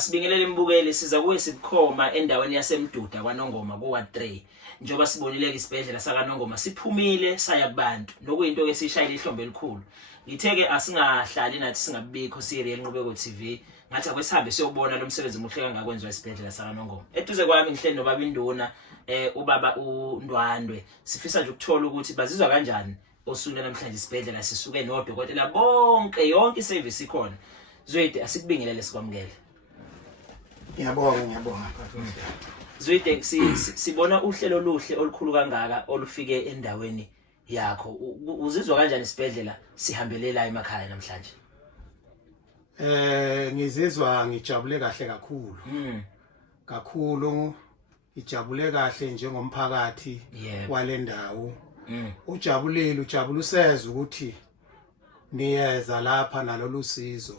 Asibingelele imbukeli siza kuye sibukhoma endaweni yaseMduda kwaNongoma kuwa 3. Njoba sibonileke isibhedlela sakaNongoma siphumile saya kubantu. Nokuyinto ke sishayile ihlombe elikhulu. Ngitheke asingahlali nathi singabikho serial Nqubeko TV. Ngathi akwesihambe siyobona lo msebenzi muhle kangakwenziwa isibhedlela sakaNongoma. Eduze kwami ngihleli nobaba Induna ubaba uNdwandwe. Sifisa nje ukuthola ukuthi bazizwa kanjani osukwini namhlanje isibhedlela sisuke nodokotela bonke yonke iservice ikhona. Zwede asikubingelele sikwamukele. Ngiyabonga. Zwede sibona uhlelo oluhle olukhulu kangaka olufike endaweni yakho. Uzizwa kanjani isibhedlela sihambelela emakhaya namhlanje? Ngizizwa ngijabule kahle kakhulu. Kakhulu ngijabule kahle njengomphakathi walendawo. Ujabuliseza ukuthi niyeza lapha nalolu sizo.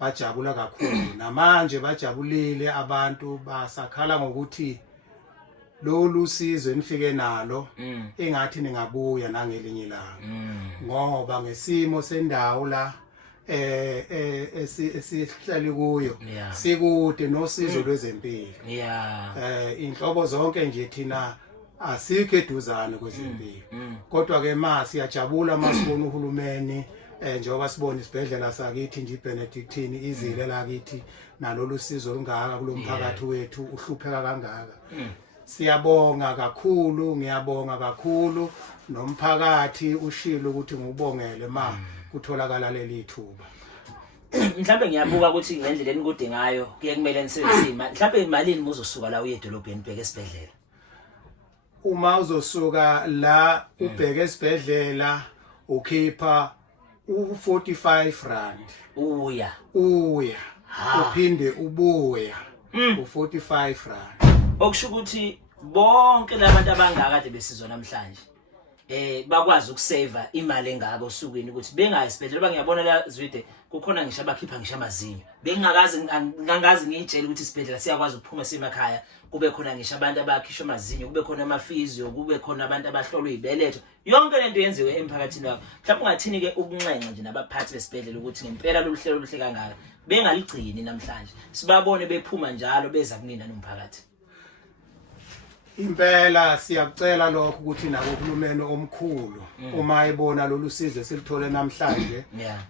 Bajabula kakhulu namanje bajabulile abantu basakhala ngokuthi lolu sizo enifike nalo engathi ningabuya nangelinye ilanga ngoba ngesimo sendawo la esihlali kuyo sikude nosizo lwezempilo inhlobo zonke nje thina asikho eduzane kwezempilo kodwa ke siyajabula masibona uhulumeni njengoba sibona isibhedlela sakithi nje iBenedictine izile la kithi nalolu sizo olungaka kulomphakathi wethu uhlupheka kangaka. Siyabonga kakhulu, ngiyabonga kakhulu nomphakathi ushilo ukuthi ngubongele kutholakala leli thuba. Mhlambe ngiyabuka ukuthi ngendlela enikude ngayo kuye kumele nisebenzise imali. Mhlambe imalini muzosuka la uye edolobheni ubheke esibhedlela? Uma uzosuka la ubheke esibhedlela ukhipha u45 rand uya uphinde ubuya u45 rand. Okusho ukuthi bonke labantu abangaka kade besizwa namhlanje bakwazi ukusave imali engaka osukwini ukuthi bengayi isibhedlela. Bangiyabona la Zwide kukhona ngisho abakhipha ngisho amazinyo. Bengangazi ngiyitshela ukuthi isibhedlela siyakwazi ukuphuma semakhaya kube khona ngisho abantu abakhishwa amazinyo, kube khona amafizio, kube khona abantu abahlolwa izibeletho. Yonke lento yenziwe emphakathini wakho. Mhlawumbe ungathini ke ukunxenxa nje nabaphathi besibhedlela ukuthi ngempela lo hlelo oluhle kangaka bengaligcini namhlanje. Sibabone bephuma njalo beza kunina nomphakathi. Impela siyakucela lokho ukuthi nabo uhulumeni omkhulu uma ebona lolu sizo silithole namhlanje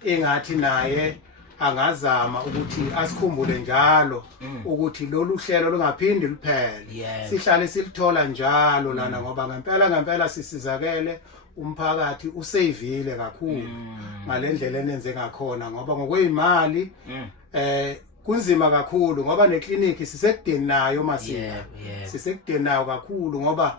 engathi naye angazama ukuthi asikhumbule njalo ukuthi lolu hlelo lungaphindi luphele. Sihlale silithola njalo lana ngoba ngempela sisizakele umphakathi usavile kakhulu ngalendlela enenze ngakhona ngoba ngokwezimali kunzima kakhulu ngoba nekliniki sisekudeni nayo masina sisekudeni nayo kakhulu ngoba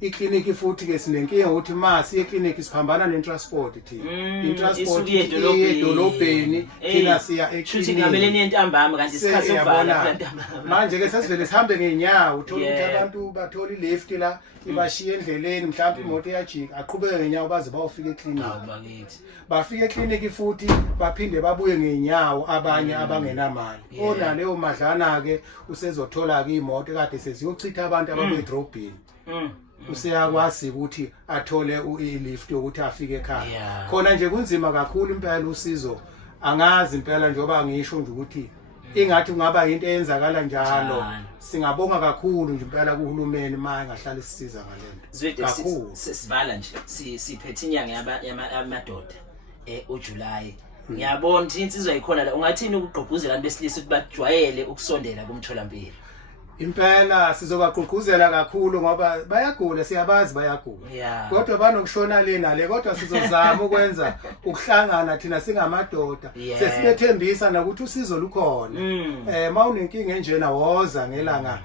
ikliniki futhi ke sinenkinga ukuthi siye ekliniki siphambana netransport thina intransport edolobheni thina siya ekliniki ngamele niyentambama kanti isikhathi sokuvala manje ke sesivele sihambe ngenyawo uthola ukuthi abantu bathola ilift la ibashiya endleleni mhlawumbe imoto yajika aqhubeke ngenyawo baze bayofika ekliniki bafika ekliniki futhi baphinde babuye ngenyawo abanye abangenamali ona leyo madlana ke usezothola ke imoto kade seziyochitha abantu ababedrobheni useyakwazi ukuthi athole ilift ukuthi afike ekhaya khona nje kunzima kakhulu impela usizo angazi impela njoba ngisho nje ukuthi ingathi kungaba into eyenzakala njalo. Singabonga kakhulu nje impela kuhulumeni engahlala sisiza ngalento kakhulu. Sesivala nje siphethe inyanga yamadoda uJuly. Ngiyabona ukuthi insizwa ikhona la. Ungathini ukugqugquzela abantu besilisa ukuthi bajwayele ukusondela kumtholampilo? Impela sizobagqugquzela kakhulu ngoba bayagula siyabazi bayagula kodwa banokushona lena le kodwa sizozama ukwenza ukuhlangana thina singamadoda sesibethembisa ukuthi usizo lukhona mawunenkinga enjena woza ngelanga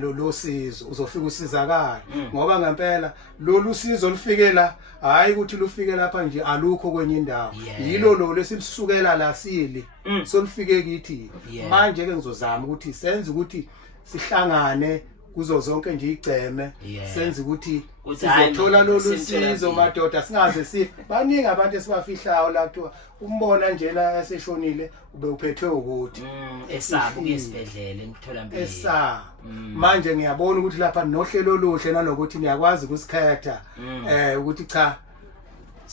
lo sizo uzofika usizakala ngoba ngempela lolu sizo lufike la hayi ukuthi lufike lapha nje alukho kwenye indawo yilo lesilisukela la sili solufike kithi manje ke ngizozama ukuthi senze ukuthi sihlangane kuzo zonke nje igceme senze ukuthi sizothola lolu sizo madoda singaze baningi abantu esibafihlayo la kuthiwa umbona njena eseshonile ube uphethwe ukuthi esaba ukuyesibhedlela emtholampilo manje ngiyabona ukuthi lapha nohlelo oluhle nanokuthi niyakwazi ukusikhetha ukuthi cha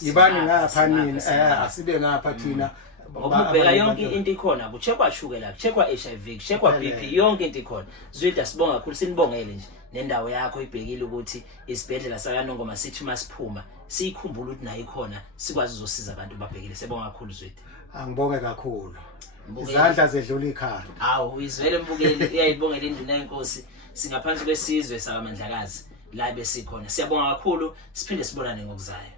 ibani ngapha nini asibe ngapha thina ngoba ubheka yonke into ikhona kucheckwa shukela kucheckwa HIV kucheckwa BP yonke into ikhona Zwida sibonga kakhulu sinibongele nje nendawo yakho ibhekile ukuthi isibhedlela sakaNongoma sithi masiphuma sikhumbula ukuthi nayo ikhona sikwazi uzosiza abantu babhekile sibonga kakhulu Zwida angibonge kakhulu izandla zedlula ikhaya awu izwele mbukeli uyayibongela induna yenkosi singaphansi kwesizwe sakaMandlakazi la besikhona siyabonga kakhulu siphinde sibonane ngokuzayo